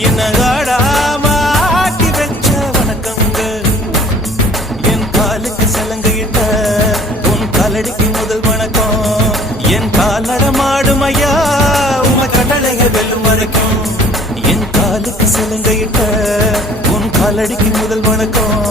என்ன ஆடாம ஆட்டி வச்ச வணக்கங்க. என் காலுக்கு சலங்கையிட்ட உன் காலடிக்கு முதல் வணக்கம். என் கால் நடமாடும் ஐயா உங்க கட்டளைய வெல்லும் வரைக்கும். என் காலுக்கு சலங்கையிட்ட உன் காலடிக்கு முதல் வணக்கம்.